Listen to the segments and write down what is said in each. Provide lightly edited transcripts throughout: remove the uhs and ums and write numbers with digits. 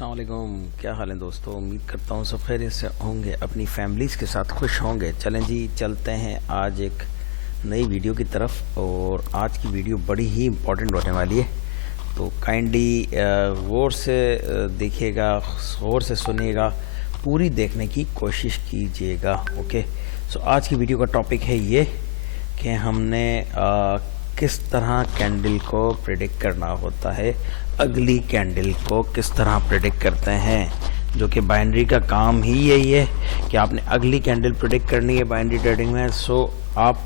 अस्सलाम वालेकुम, क्या हाल है दोस्तों। उम्मीद करता हूँ सब खैरियत से होंगे, अपनी फैमिलीज़ के साथ खुश होंगे। चलें जी, चलते हैं आज एक नई वीडियो की तरफ। और आज की वीडियो बड़ी ही इम्पोर्टेंट होने वाली है, तो काइंडली गौर से देखिएगा, गौर से सुनिएगा, पूरी देखने की कोशिश कीजिएगा। ओके, सो आज की वीडियो का टॉपिक है ये कि हमने किस तरह कैंडल को प्रेडिक्ट करना होता है, अगली कैंडल को किस तरह प्रेडिक्ट करते हैं, जो कि बाइनरी का काम ही यही है कि आपने अगली कैंडल प्रेडिक्ट करनी है बाइनरी ट्रेडिंग में। सो आप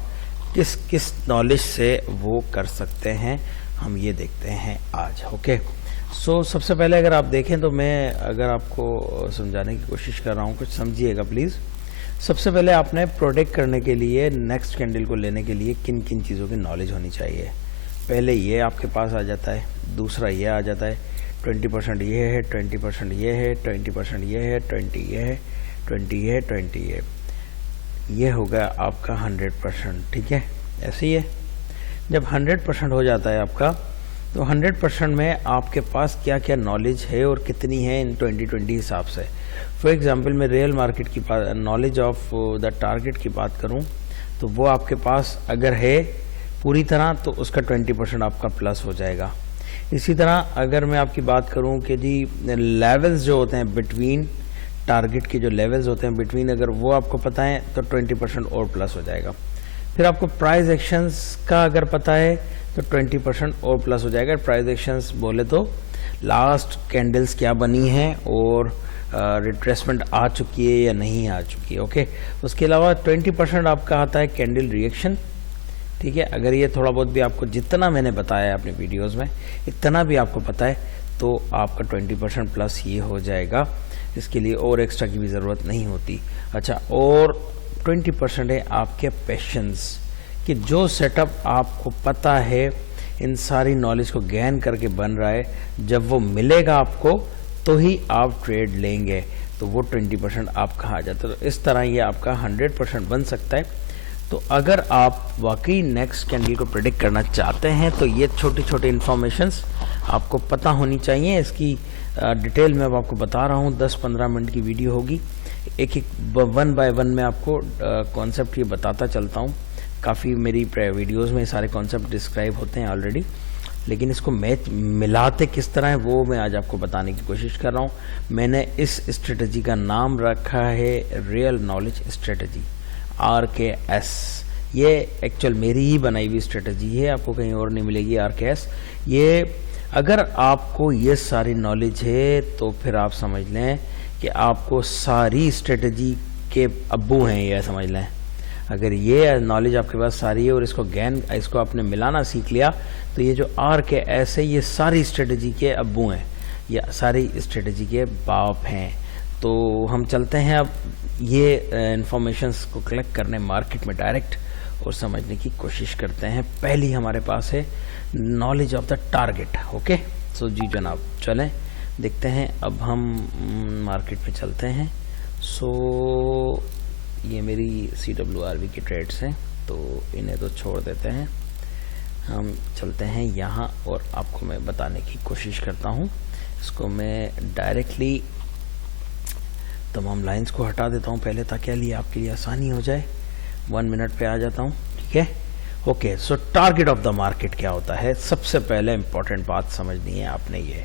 किस किस नॉलेज से वो कर सकते हैं, हम ये देखते हैं आज। ओके, सो सबसे पहले अगर आप देखें तो मैं अगर आपको समझाने की कोशिश कर रहा हूँ, कुछ समझिएगा प्लीज़। सबसे पहले आपने प्रोडिक्ट करने के लिए, नेक्स्ट कैंडल को लेने के लिए किन किन चीज़ों की नॉलेज होनी चाहिए। पहले ये आपके पास आ जाता है, दूसरा ये आ जाता है, 20% ये है, 20% ये है, 20% ये है, 20 ये है, 20 ये है, 20 ये हो गया आपका 100%। ठीक है, ऐसे ही है। जब 100% हो जाता है आपका, तो 100% में आपके पास क्या क्या नॉलेज है और कितनी है इन 2020 हिसाब से। फॉर एग्जांपल मैं रियल मार्केट की नॉलेज ऑफ द टारगेट की बात करूं, तो वो आपके पास अगर है पूरी तरह, तो उसका 20% आपका प्लस हो जाएगा। इसी तरह अगर मैं आपकी बात करूं कि जी लेवल्स जो होते हैं बिटवीन टारगेट के, जो लेवल्स होते हैं बिटवीन, अगर वो आपको पता है तो 20% और प्लस हो जाएगा। फिर आपको प्राइस एक्शंस का अगर पता है तो 20% और प्लस हो जाएगा। प्राइस एक्शंस बोले तो लास्ट कैंडल्स क्या बनी हैं और रिट्रेसमेंट आ चुकी है या नहीं आ चुकी है। ओके, उसके अलावा 20% आपका आता है कैंडल रिएक्शन। ठीक है, अगर ये थोड़ा बहुत भी आपको, जितना मैंने बताया है अपने वीडियोस में, इतना भी आपको पता है तो आपका 20% प्लस ये हो जाएगा। इसके लिए और एक्स्ट्रा की भी ज़रूरत नहीं होती। अच्छा, और 20% है आपके पेशेंस, कि जो सेटअप आपको पता है, इन सारी नॉलेज को गेन करके बन रहा है, जब वो मिलेगा आपको तो ही आप ट्रेड लेंगे, तो वो 20% आपका आ जाता है। तो इस तरह ये आपका 100% बन सकता है। तो अगर आप वाकई नेक्स्ट कैंडल को प्रेडिक्ट करना चाहते हैं तो ये छोटी छोटी इन्फॉर्मेशंस आपको पता होनी चाहिए। इसकी डिटेल में अब आपको बता रहा हूँ, 10-15 मिनट की वीडियो होगी। एक एक 1 बाय 1 में आपको कॉन्सेप्ट ये बताता चलता हूँ। काफ़ी मेरी वीडियोज़ में सारे कॉन्सेप्ट डिस्क्राइब होते हैं ऑलरेडी, लेकिन इसको मैच मिलाते किस तरह है वो मैं आज आपको बताने की कोशिश कर रहा हूँ। मैंने इस स्ट्रेटजी का नाम रखा है रियल नॉलेज स्ट्रेटजी, RKS। ये एक्चुअल मेरी ही बनाई हुई स्ट्रेटजी है, आपको कहीं और नहीं मिलेगी RKS। ये अगर आपको ये सारी नॉलेज है तो फिर आप समझ लें कि आपको सारी स्ट्रेटजी के अब्बू हैं, ये समझ लें। अगर ये नॉलेज आपके पास सारी है और इसको आपने मिलाना सीख लिया, तो ये जो RKS है ये सारी स्ट्रेटजी के अब्बू हैं, ये सारी स्ट्रेटजी के बाप हैं। तो हम चलते हैं अब ये इंफॉर्मेशंस को कलेक्ट करने मार्केट में डायरेक्ट और समझने की कोशिश करते हैं। पहली हमारे पास है knowledge of the target. Okay, so जी जनाब, चलें देखते हैं। अब हम मार्केट में चलते हैं। सो ये मेरी CWRV की ट्रेड्स हैं, तो इन्हें तो छोड़ देते हैं। हम चलते हैं यहाँ और आपको मैं बताने की कोशिश करता हूँ। इसको मैं डायरेक्टली तमाम लाइंस को हटा देता हूँ पहले, ताकि आपके लिए आसानी हो जाए। 1 मिनट पे आ जाता हूँ। ठीक है, okay. So target of the market क्या होता है, सबसे पहले इंपॉर्टेंट बात समझनी है आपने। ये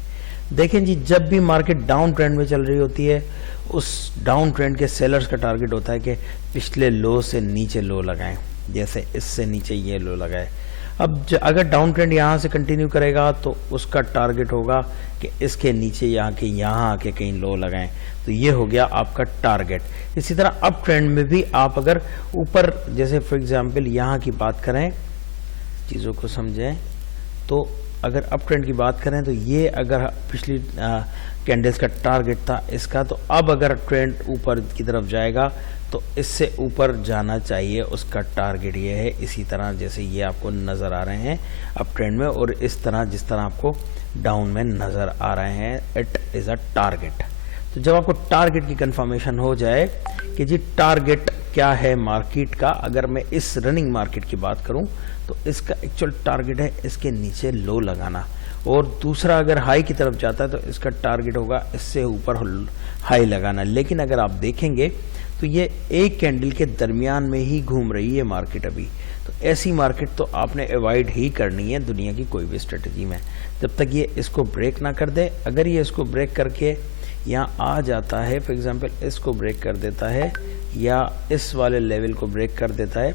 देखें जी, जब भी मार्केट डाउन ट्रेंड में चल रही होती है, उस डाउन ट्रेंड के सेलर्स का टारगेट होता है कि पिछले लो से नीचे लो लगाएं, जैसे इससे नीचे ये लो लगाए। अब अगर डाउन ट्रेंड यहाँ से कंटिन्यू करेगा तो उसका टारगेट होगा कि इसके नीचे यहाँ आके कहीं लो लगाएं, तो ये हो गया आपका टारगेट। इसी तरह अप ट्रेंड में भी आप अगर ऊपर, जैसे फॉर एग्जांपल यहाँ की बात करें, चीज़ों को समझें, तो अगर अप ट्रेंड की बात करें तो ये अगर पिछली कैंडल्स का टारगेट था इसका, तो अब अगर ट्रेंड ऊपर की तरफ जाएगा तो इससे ऊपर जाना चाहिए, उसका टारगेट ये है। इसी तरह जैसे ये आपको नज़र आ रहे हैं अप ट्रेंड में, और इस तरह जिस तरह आपको डाउन में नज़र आ रहे हैं, इट इज़ अ टारगेट। तो जब आपको टारगेट की कंफर्मेशन हो जाए कि जी टारगेट क्या है मार्केट का, अगर मैं इस रनिंग मार्केट की बात करूं तो इसका एक्चुअल टारगेट है इसके नीचे लो लगाना, और दूसरा अगर हाई की तरफ जाता है तो इसका टारगेट होगा इससे ऊपर हाई लगाना। लेकिन अगर आप देखेंगे तो ये एक कैंडल के दरमियान में ही घूम रही है मार्केट अभी, तो ऐसी मार्केट तो आपने अवॉइड ही करनी है दुनिया की कोई भी स्ट्रेटजी में, जब तक ये इसको ब्रेक ना कर दे। अगर ये इसको ब्रेक करके यहाँ आ जाता है, फॉर एग्जांपल इसको ब्रेक कर देता है या इस वाले लेवल को ब्रेक कर देता है,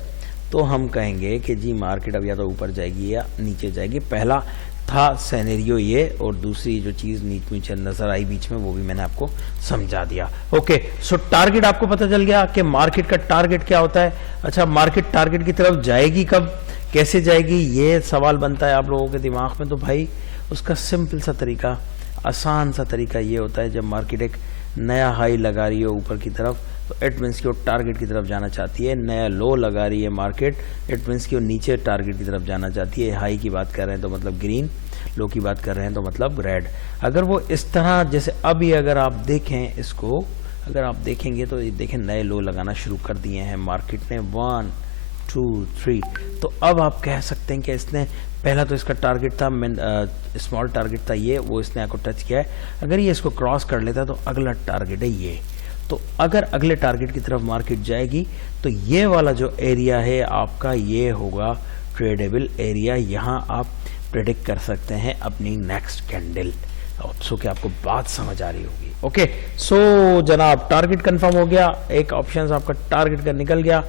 तो हम कहेंगे कि जी मार्केट अब या तो ऊपर जाएगी या नीचे जाएगी। पहला था सिनेरियो ये, और दूसरी जो चीज़ नीचे नजर आई बीच में वो भी मैंने आपको समझा दिया। ओके, सो टारगेट आपको पता चल गया कि मार्केट का टारगेट क्या होता है। अच्छा, मार्केट टारगेट की तरफ जाएगी कब, कैसे जाएगी, ये सवाल बनता है आप लोगों के दिमाग में। तो भाई उसका सिंपल सा तरीका, आसान सा तरीका ये होता है, जब मार्केट एक नया हाई लगा रही है ऊपर की तरफ तो इट मीन्स कि वो टारगेट की तरफ जाना चाहती है। नया लो लगा रही है मार्केट, इट मीन्स कि वो नीचे टारगेट की तरफ जाना चाहती है। हाई की बात कर रहे हैं तो मतलब ग्रीन, लो की बात कर रहे हैं तो मतलब रेड। अगर वो इस तरह, जैसे अभी अगर आप देखें इसको, अगर आप देखेंगे तो ये देखें नए लो लगाना शुरू कर दिए हैं मार्केट ने, 1 2 3। तो अब आप कह सकते हैं कि इसने पहला तो इसका टारगेट था, स्मॉल टारगेट था ये, वो इसने आपको टच किया है। अगर ये इसको क्रॉस कर लेता है तो अगला टारगेट है ये। तो अगर अगले टारगेट की तरफ मार्केट जाएगी तो ये वाला जो एरिया है आपका, ये होगा ट्रेडेबल एरिया। यहाँ आप प्रेडिक्ट कर सकते हैं अपनी नेक्स्ट कैंडल। सो कि आपको बात समझ आ रही होगी। ओके, सो जनाब टारगेट कंफर्म हो गया, एक ऑप्शन आपका टारगेट का निकल गया।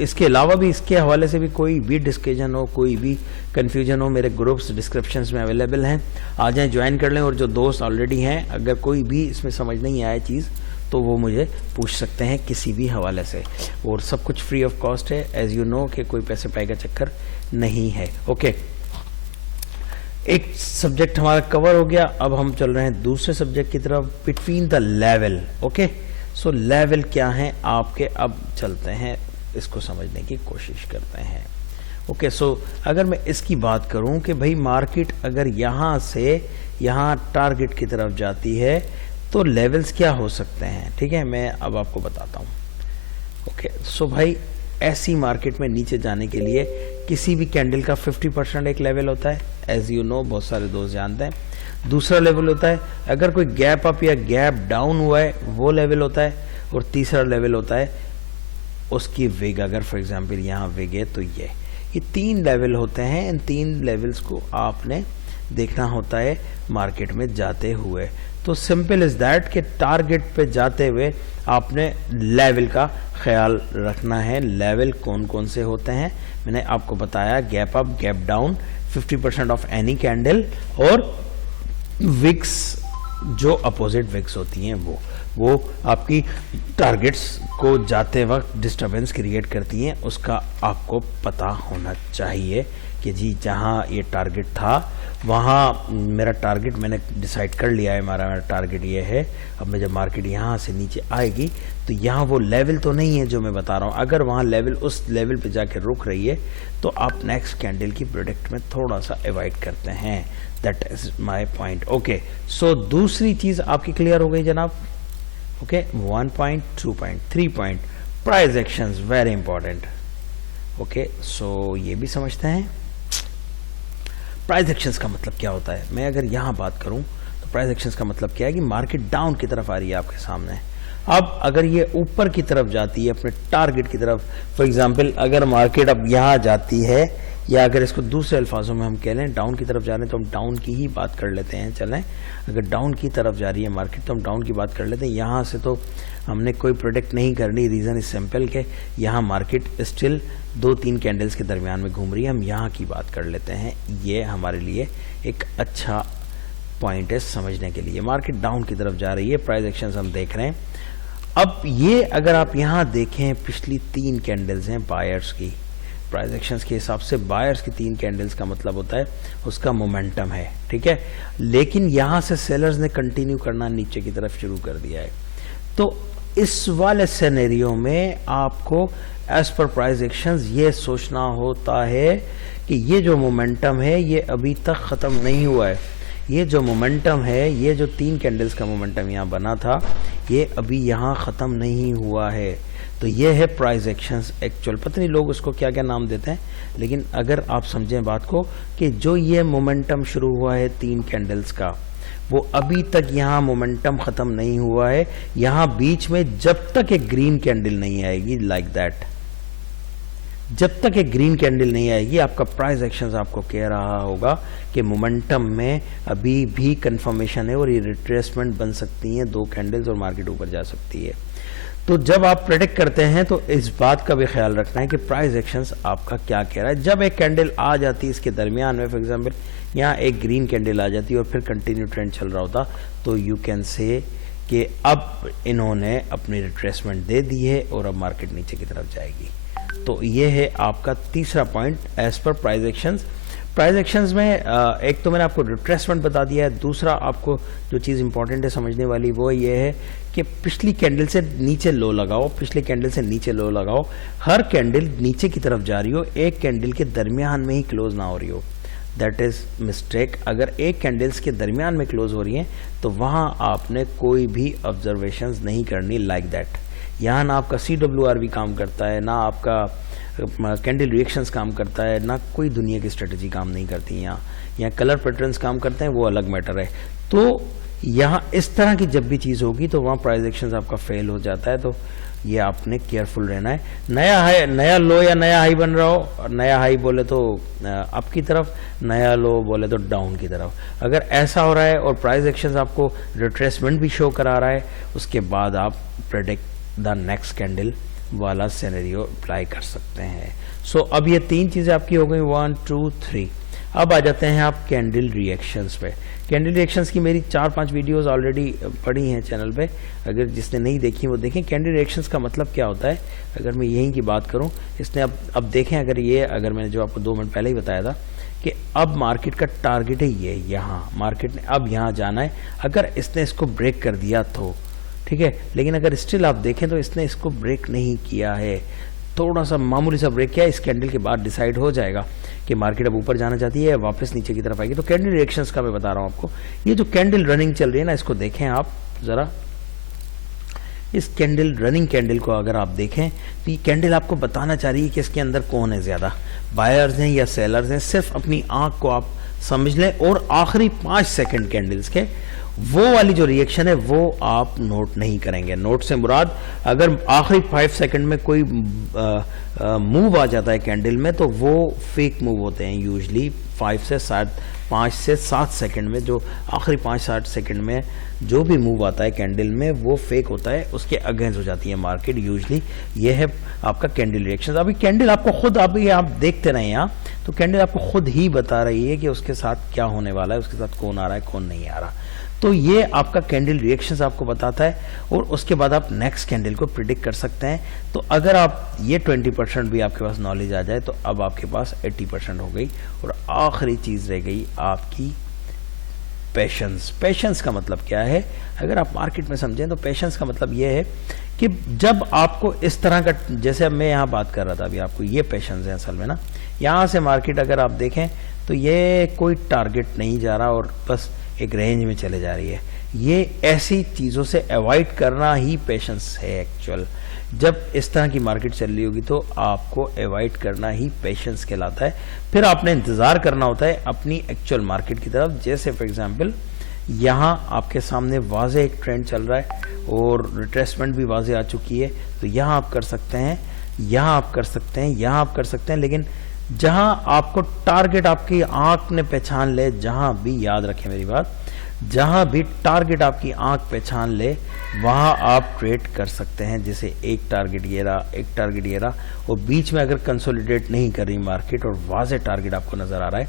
इसके अलावा भी, इसके हवाले से भी कोई भी डिस्कशन हो, कोई भी कंफ्यूजन हो, मेरे ग्रुप्स डिस्क्रिप्शंस में अवेलेबल हैं, आ जाएं, ज्वाइन कर लें। और जो दोस्त ऑलरेडी हैं, अगर कोई भी इसमें समझ नहीं आया चीज़ तो वो मुझे पूछ सकते हैं किसी भी हवाले से, और सब कुछ फ्री ऑफ कॉस्ट है, एज यू नो कि कोई पैसे पाई का चक्कर नहीं है। ओके, एक सब्जेक्ट हमारा कवर हो गया, अब हम चल रहे हैं दूसरे सब्जेक्ट की तरफ, between the level. Okay, so level क्या है आपके, अब चलते हैं इसको समझने की कोशिश करते हैं। ओके, सो अगर मैं इसकी बात करूं कि भाई मार्केट अगर यहां से यहां टारगेट की तरफ जाती है तो लेवल्स क्या हो सकते हैं, ठीक है, मैं अब आपको बताता हूं। ओके, सो भाई ऐसी मार्केट में नीचे जाने के लिए किसी भी कैंडल का 50% एक लेवल होता है, एज यू नो, बहुत सारे दोस्त जानते हैं। दूसरा लेवल होता है अगर कोई गैप अप या गैप डाउन हुआ है, वो लेवल होता है। और तीसरा लेवल होता है उसकी विग, अगर फॉर एग्जांपल यहाँ विग है तो ये 3 लेवल होते हैं। इन 3 लेवल्स को आपने देखना होता है मार्केट में जाते हुए। तो सिंपल इज दैट कि टारगेट पे जाते हुए आपने लेवल का ख्याल रखना है। लेवल कौन कौन से होते हैं मैंने आपको बताया, gap up, gap down, 50% of any candle, और विक्स जो अपोजिट विक्स होती हैं वो आपकी टारगेट्स को जाते वक्त डिस्टरबेंस क्रिएट करती हैं। उसका आपको पता होना चाहिए कि जी जहाँ ये टारगेट था वहाँ मेरा टारगेट मैंने डिसाइड कर लिया है, मेरा टारगेट ये है। अब मैं जब मार्केट यहाँ से नीचे आएगी तो यहाँ वो लेवल तो नहीं है जो मैं बता रहा हूँ, अगर वहाँ लेवल, उस लेवल पे जाके रुक रही है तो आप नेक्स्ट कैंडल की प्रोडक्ट में थोड़ा सा अवॉइड करते हैं। That is my point. Okay, so दूसरी चीज़ आपकी क्लियर हो गई जनाब। Okay, 1 point, 2 point, 3 point, price actions very important. Okay, so ये भी समझते हैं प्राइस एक्शंस का मतलब क्या होता है। मैं अगर यहाँ बात करूँ तो प्राइस एक्शंस का मतलब क्या है कि मार्केट डाउन की तरफ आ रही है आपके सामने। अब अगर ये ऊपर की तरफ जाती है अपने टारगेट की तरफ, फॉर एग्जांपल अगर मार्केट अब यहाँ जाती है, या अगर इसको दूसरे अल्फाजों में हम कह लें डाउन की तरफ जा रहे हैं तो हम डाउन की ही बात कर लेते हैं। चलें, अगर डाउन की तरफ जा रही है मार्केट तो हम डाउन की बात कर लेते हैं। यहाँ से तो हमने कोई प्रोडक्ट नहीं करनी, रीज़न इज सिंपल के यहाँ मार्केट स्टिल 2-3 कैंडल्स के दरमियान में घूम रही है। हम यहाँ की बात कर लेते हैं, ये हमारे लिए एक अच्छा पॉइंट है समझने के लिए। मार्केट डाउन की तरफ जा रही है, प्राइस एक्शंस हम देख रहे हैं। अब ये अगर आप यहाँ देखें, पिछली 3 कैंडल्स हैं बायर्स की, प्राइस एक्शंस के हिसाब से बायर्स की 3 कैंडल्स का मतलब होता है उसका मोमेंटम है, ठीक है। लेकिन यहाँ से सेलर्स ने कंटिन्यू करना नीचे की तरफ शुरू कर दिया है। तो इस वाले सिनेरियो में आपको एज पर प्राइस एक्शंस ये सोचना होता है कि ये जो मोमेंटम है ये अभी तक ख़त्म नहीं हुआ है, ये जो मोमेंटम है, ये जो 3 कैंडल्स का मोमेंटम यहाँ बना था, ये अभी यहाँ ख़त्म नहीं हुआ है। तो ये है प्राइस एक्शंस एक्चुअल। पता नहीं लोग उसको क्या क्या नाम देते हैं, लेकिन अगर आप समझें बात को कि जो ये मोमेंटम शुरू हुआ है 3 कैंडल्स का, वो अभी तक यहाँ मोमेंटम ख़त्म नहीं हुआ है। यहाँ बीच में जब तक एक ग्रीन कैंडल नहीं आएगी लाइक दैट, जब तक एक ग्रीन कैंडल नहीं आएगी, आपका प्राइस एक्शंस आपको कह रहा होगा कि मोमेंटम में अभी भी कंफर्मेशन है और ये रिट्रेसमेंट बन सकती हैं 2 कैंडल्स और मार्केट ऊपर जा सकती है। तो जब आप प्रेडिक्ट करते हैं तो इस बात का भी ख्याल रखना है कि प्राइस एक्शंस आपका क्या कह रहा है। जब एक कैंडल आ जाती है इसके दरमियान में, फॉर एग्जांपल यहाँ एक ग्रीन कैंडल आ जाती है और फिर कंटिन्यू ट्रेंड चल रहा होता, तो यू कैन से कि अब इन्होंने अपनी रिट्रेसमेंट दे दी है और अब मार्केट नीचे की तरफ जाएगी। तो ये है आपका तीसरा point as per price actions. Price actions में एक तो मैंने आपको रिट्रेसमेंट बता दिया है, दूसरा आपको जो चीज़ इंपॉर्टेंट है समझने वाली वो ये है कि पिछली कैंडल से नीचे लो लगाओ, पिछली कैंडल से नीचे लो लगाओ। हर कैंडल नीचे की तरफ जा रही हो, एक कैंडल के दरमियान में ही क्लोज ना हो रही हो, दैट इज़ मिस्टेक। अगर एक कैंडल्स के दरमियान में क्लोज हो रही हैं तो वहाँ आपने कोई भी ऑब्जर्वेशंस नहीं करनी लाइक दैट। यहाँ ना आपका CWR काम करता है, ना आपका कैंडल रिएक्शंस काम करता है, ना कोई दुनिया की स्ट्रेटजी काम नहीं करती। यहाँ कलर पैटर्न्स काम करते हैं, वो अलग मैटर है। तो यहाँ इस तरह की जब भी चीज़ होगी तो वहाँ प्राइस एक्शंस आपका फेल हो जाता है। तो ये आपने केयरफुल रहना है। नया हाई, नया लो या नया हाई बन रहा हो, और नया हाई बोले तो अप की तरफ, नया लो बोले तो डाउन की तरफ, अगर ऐसा हो रहा है और प्राइस एक्शंस आपको रिट्रेसमेंट भी शो करा रहा है, उसके बाद आप प्रेडिक्ट द नेक्स्ट कैंडल वाला सिनेरियो अप्लाई कर सकते हैं। सो अब ये 3 चीज़ें आपकी हो गई, 1 2 3। अब आ जाते हैं आप कैंडल रिएक्शंस पे। कैंडल रिएक्शंस की मेरी 4-5 वीडियोस ऑलरेडी पड़ी हैं चैनल पे, अगर जिसने नहीं देखी वो देखें। कैंडल रिएक्शंस का मतलब क्या होता है, अगर मैं यहीं की बात करूं, इसने अब देखें, अगर मैंने जो आपको 2 मिनट पहले ही बताया था कि अब मार्केट का टारगेट है ये, यहाँ मार्केट ने अब यहाँ जाना है। अगर इसने इसको ब्रेक कर दिया तो ठीक है, लेकिन अगर स्टिल आप देखें तो इसने इसको ब्रेक नहीं किया है, थोड़ा सा मामूली सा ब्रेक किया। इस कैंडल के बाद डिसाइड हो जाएगा कि मार्केट अब ऊपर जाना चाहती है या वापस नीचे की तरफ आएगी। तो कैंडल रिएक्शंस का मैं बता रहा हूं आपको। ये जो कैंडल रनिंग चल रही है ना, इसको देखें आप जरा। इस कैंडल रनिंग कैंडल को अगर आप देखें तो ये कैंडल आपको बताना चाह रही है कि इसके अंदर कौन है ज्यादा, बायर्स हैं या सेलर्स हैं। सिर्फ अपनी आंख को आप समझ लें और आखिरी 5 सेकंड कैंडल्स के वो वाली जो रिएक्शन है वो आप नोट नहीं करेंगे। नोट से मुराद अगर आखिरी 5 सेकंड में कोई मूव आ जाता है कैंडल में तो वो फेक मूव होते हैं यूजली। 5 से 7 सेकंड में, जो आखिरी 5-7 सेकंड में जो भी मूव आता है कैंडल में वो फेक होता है, उसके अगेंस्ट हो जाती है मार्केट यूजली। ये है आपका कैंडल रिएक्शन। अभी कैंडल आपको खुद, अभी आप देखते रहे यहाँ, तो कैंडल आपको खुद ही बता रही है कि उसके साथ क्या होने वाला है, उसके साथ कौन आ रहा है कौन नहीं आ रहा। तो ये आपका कैंडल रिएक्शंस आपको बताता है और उसके बाद आप नेक्स्ट कैंडल को प्रिडिक्ट कर सकते हैं। तो अगर आप ये 20% भी आपके पास नॉलेज आ जाए तो अब आपके पास 80% हो गई। और आखिरी चीज रह गई आपकी पेशेंस। पेशेंस का मतलब क्या है, अगर आप मार्केट में समझें तो पेशेंस का मतलब ये है कि जब आपको इस तरह का, जैसे अब मैं यहाँ बात कर रहा था अभी आपको, ये पेशेंस है असल में ना। यहाँ से मार्केट अगर आप देखें तो ये कोई टारगेट नहीं जा रहा और बस एक रेंज में चले जा रही है। ये ऐसी चीज़ों से अवॉइड करना ही पेशेंस है एक्चुअल। जब इस तरह की मार्केट चल रही होगी तो आपको अवॉइड करना ही पेशेंस कहलाता है। फिर आपने इंतज़ार करना होता है अपनी एक्चुअल मार्केट की तरफ। जैसे फॉर एग्जांपल यहाँ आपके सामने वाज़े एक ट्रेंड चल रहा है और रिट्रेसमेंट भी वाज़े आ चुकी है, तो यहाँ आप कर सकते हैं, यहाँ आप कर सकते हैं, यहाँ आप कर सकते हैं। लेकिन जहां आपको टारगेट आपकी आंख ने पहचान ले, जहां भी, याद रखें मेरी बात, जहां भी टारगेट आपकी आंख पहचान ले वहां आप ट्रेड कर सकते हैं। जैसे एक टारगेट ये रहा, एक टारगेट ये रहा, और बीच में अगर कंसोलिडेट नहीं कर रही मार्केट और वाज़े टारगेट आपको नजर आ रहा है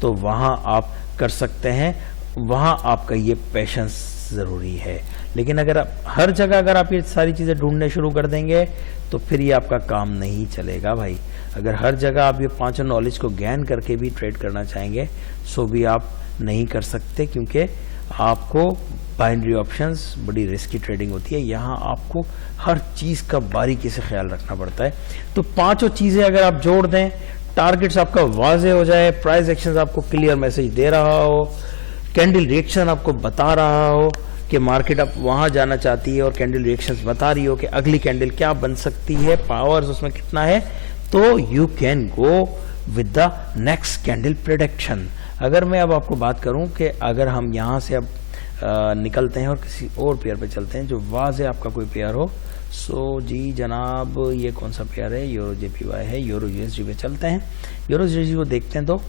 तो वहां आप कर सकते हैं। वहां आपका ये पेशेंस जरूरी है। लेकिन अगर आप हर जगह अगर आप ये सारी चीजें ढूंढने शुरू कर देंगे तो फिर ये आपका काम नहीं चलेगा भाई। अगर हर जगह आप ये 5 नॉलेज को गैन करके भी ट्रेड करना चाहेंगे सो भी आप नहीं कर सकते, क्योंकि आपको बाइनरी ऑप्शंस बड़ी रिस्की ट्रेडिंग होती है। यहाँ आपको हर चीज़ का बारीकी से ख्याल रखना पड़ता है। तो 5 चीज़ें अगर आप जोड़ दें, टारगेट्स आपका वाजे हो जाए, प्राइस एक्शंस आपको क्लियर मैसेज दे रहा हो, कैंडल रिएक्शन आपको बता रहा हो कि मार्केट अब वहां जाना चाहती है और कैंडल रिएक्शंस बता रही हो कि अगली कैंडल क्या बन सकती है, पावर्स उसमें कितना है, तो you can go with the next candle prediction. अगर मैं अब आपको बात करूं कि अगर हम यहां से अब निकलते हैं और किसी और पेयर पे चलते हैं जो वाज़े आपका कोई पेयर हो, सो जी जनाब ये कौन सा पेयर है, यूरो जेपीवाई है, यूरो यूएसडी पे चलते हैं। यूरो यूएसडी को देखते हैं तो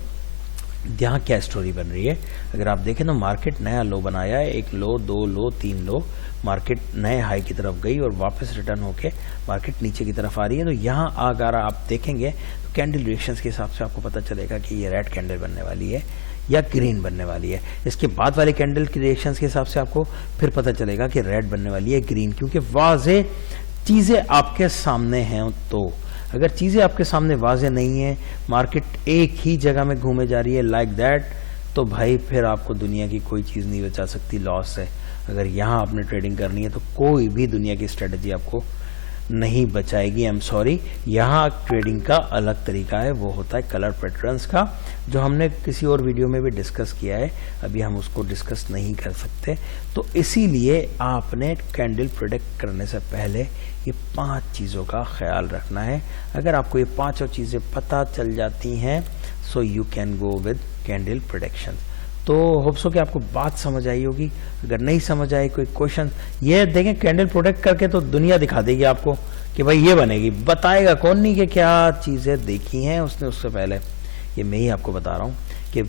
यहाँ क्या स्टोरी बन रही है। अगर आप देखें तो मार्केट नया लो बनाया है, 1 लो 2 लो 3 लो, मार्केट नए हाई की तरफ गई और वापस रिटर्न होके मार्केट नीचे की तरफ आ रही है। तो यहाँ अगर आप देखेंगे तो कैंडल रिएक्शंस के हिसाब से आपको पता चलेगा कि ये रेड कैंडल बनने वाली है या ग्रीन बनने वाली है। इसके बाद वाले कैंडल की रिएक्शंस के हिसाब से आपको फिर पता चलेगा कि रेड बनने वाली है, ग्रीन, क्योंकि वाज़े चीज़ें आपके सामने हैं। तो अगर चीज़ें आपके सामने वाज़े नहीं है, मार्केट एक ही जगह में घूमे जा रही है लाइक दैट, तो भाई फिर आपको दुनिया की कोई चीज़ नहीं बचा सकती लॉस से। अगर यहाँ आपने ट्रेडिंग करनी है तो कोई भी दुनिया की स्ट्रेटजी आपको नहीं बचाएगी। आई एम सॉरी, यहाँ ट्रेडिंग का अलग तरीका है, वो होता है कलर पैटर्न्स का, जो हमने किसी और वीडियो में भी डिस्कस किया है, अभी हम उसको डिस्कस नहीं कर सकते। तो इसीलिए आपने कैंडल प्रेडिक्ट करने से पहले ये 5 चीज़ों का ख्याल रखना है। अगर आपको ये 5 चीज़ें पता चल जाती हैं, so you can go with candle prediction. तो होप सो कि आपको बात समझ आई होगी। अगर नहीं समझ आई, कोई क्वेश्चन, ये देखें कैंडल प्रोडक्ट करके तो दुनिया दिखा देगी आपको कि भाई ये बनेगी, बताएगा कौन नहीं कि क्या चीज़ें देखी हैं उसने उससे पहले। ये मैं ही आपको बता रहा हूँ कि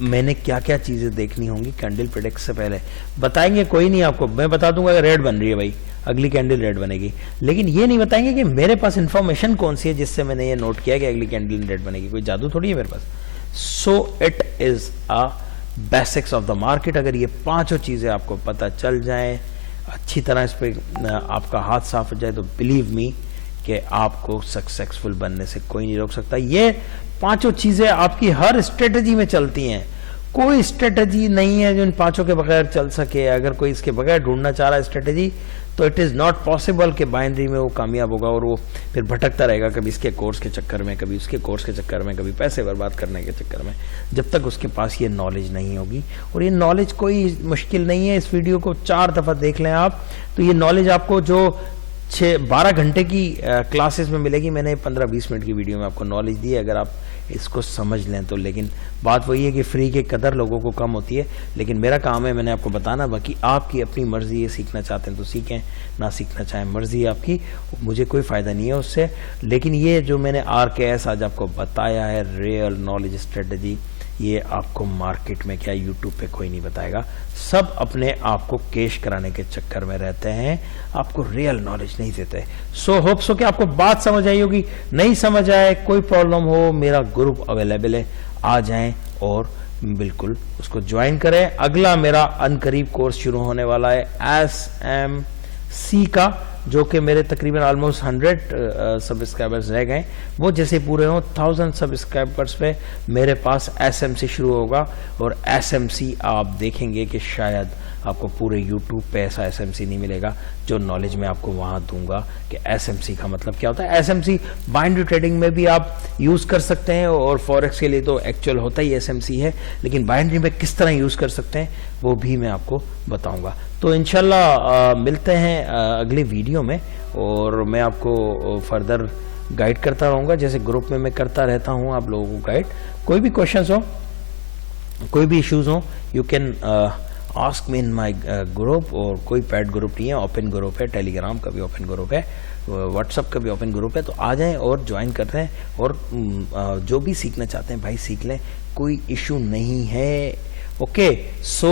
मैंने क्या क्या चीज़ें देखनी होंगी कैंडल प्रोडक्ट से पहले, बताएंगे कोई नहीं आपको। मैं बता दूंगा रेड बन रही है भाई, अगली कैंडल रेड बनेगी, लेकिन ये नहीं बताएंगे कि मेरे पास इंफॉर्मेशन कौन सी है जिससे मैंने ये नोट किया कि अगली कैंडल रेड बनेगी। कोई जादू थोड़ी है मेरे पास। So it is a basics of the market. अगर ये 5 चीज़ें आपको पता चल जाएं, अच्छी तरह इस पर आपका हाथ साफ हो जाए, तो बिलीव मी कि आपको सक्सेसफुल बनने से कोई नहीं रोक सकता। ये 5 चीज़ें आपकी हर स्ट्रेटजी में चलती हैं, कोई स्ट्रेटजी नहीं है जो इन 5 के बगैर चल सके। अगर कोई इसके बगैर ढूंढना चाह रहा है स्ट्रेटजी, तो इट इज़ नॉट पॉसिबल कि बाइनरी में वो कामयाब होगा और वो फिर भटकता रहेगा, कभी इसके कोर्स के चक्कर में, कभी उसके कोर्स के चक्कर में, कभी पैसे बर्बाद करने के चक्कर में, जब तक उसके पास ये नॉलेज नहीं होगी। और ये नॉलेज कोई मुश्किल नहीं है। इस वीडियो को 4 दफ़ा देख लें आप, तो ये नॉलेज आपको जो 12 घंटे की क्लासेस में मिलेगी। मैंने 15-20 मिनट की वीडियो में आपको नॉलेज दी है, अगर आप इसको समझ लें तो। लेकिन बात वही है कि फ्री की कदर लोगों को कम होती है, लेकिन मेरा काम है मैंने आपको बताना। बाकी आपकी अपनी मर्जी है, सीखना चाहते हैं तो सीखें, ना सीखना चाहें मर्जी है आपकी, मुझे कोई फ़ायदा नहीं है उससे। लेकिन ये जो मैंने RKS आज आपको बताया है, रियल नॉलेज स्ट्रेटजी, ये आपको मार्केट में क्या यूट्यूब पे कोई नहीं बताएगा। सब अपने आप को कैश कराने के चक्कर में रहते हैं, आपको रियल नॉलेज नहीं देते। सो होप सो कि आपको बात समझ आई होगी। नहीं समझ आए, कोई प्रॉब्लम हो, मेरा ग्रुप अवेलेबल है, आ जाएं और बिल्कुल उसको ज्वाइन करें। अगला मेरा अनकरीब कोर्स शुरू होने वाला है SMC का, जो कि मेरे तकरीबन ऑलमोस्ट 100 सब्सक्राइबर्स रह गए। वो जैसे पूरे हों 1000 सब्सक्राइबर्स पे मेरे पास SMC शुरू होगा। और SMC आप देखेंगे कि शायद आपको पूरे YouTube पे ऐसा SMC नहीं मिलेगा जो नॉलेज मैं आपको वहाँ दूंगा कि SMC का मतलब क्या होता है। SMC बाइनरी ट्रेडिंग में भी आप यूज़ कर सकते हैं और फॉरेक्स के लिए तो एक्चुअल होता ही SMC है, लेकिन बाइनरी में किस तरह यूज़ कर सकते हैं वो भी मैं आपको बताऊंगा। तो इंशाल्लाह मिलते हैं अगले वीडियो में, और मैं आपको फर्दर गाइड करता रहूँगा जैसे ग्रुप में मैं करता रहता हूँ आप लोगों को गाइड। कोई भी क्वेश्चंस हो, कोई भी इश्यूज हो, you can ask me in my group. और कोई पेड ग्रुप नहीं है, ओपन ग्रुप है, टेलीग्राम का भी ओपन ग्रुप है, व्हाट्सअप का भी ओपन ग्रुप है। तो आ जाएं और ज्वाइन करते हैं, और जो भी सीखना चाहते हैं भाई सीख लें, कोई इशू नहीं है। Okay, so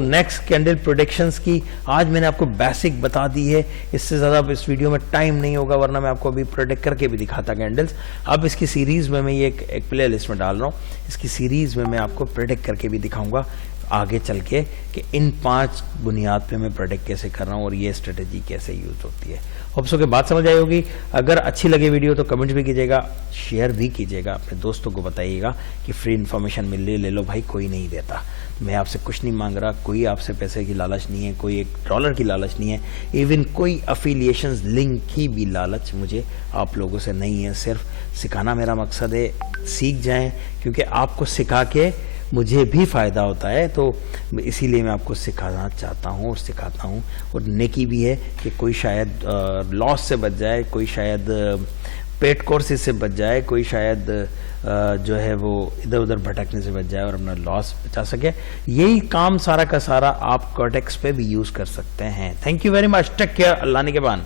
next candle predictions की आज मैंने आपको बेसिक बता दी है। इससे ज़्यादा इस वीडियो में टाइम नहीं होगा, वरना मैं आपको अभी प्रोडिक्ट करके भी दिखाता कैंडल्स। अब इसकी सीरीज़ में मैं ये एक प्ले लिस्ट में डाल रहा हूँ, इसकी सीरीज़ में मैं आपको प्रोडिक्ट करके भी दिखाऊंगा आगे चल के कि इन 5 बुनियाद पे मैं प्रोडिक्ट कैसे कर रहा हूँ और ये स्ट्रेटजी कैसे यूज होती है। होप सो कि बात समझ आई होगी। अगर अच्छी लगे वीडियो तो कमेंट भी कीजिएगा, शेयर भी कीजिएगा, अपने दोस्तों को बताइएगा कि फ्री इन्फॉर्मेशन मिल रही है, ले लो भाई, कोई नहीं देता। मैं आपसे कुछ नहीं मांग रहा, कोई आपसे पैसे की लालच नहीं है, कोई $1 की लालच नहीं है, इवन कोई अफिलिएशंस लिंक की भी लालच मुझे आप लोगों से नहीं है। सिर्फ सिखाना मेरा मकसद है, सीख जाएं, क्योंकि आपको सिखा के मुझे भी फ़ायदा होता है, तो इसीलिए मैं आपको सिखाना चाहता हूँ और सिखाता हूँ। और नेकी भी है कि कोई शायद लॉस से बच जाए, कोई शायद पेट कोर्सेज से बच जाए, कोई शायद जो है वो इधर उधर भटकने से बच जाए और अपना लॉस बचा सके। यही काम सारा का सारा आप कॉर्टेक्स पे भी यूज़ कर सकते हैं। Thank you very much, take care, Allah ने के बान।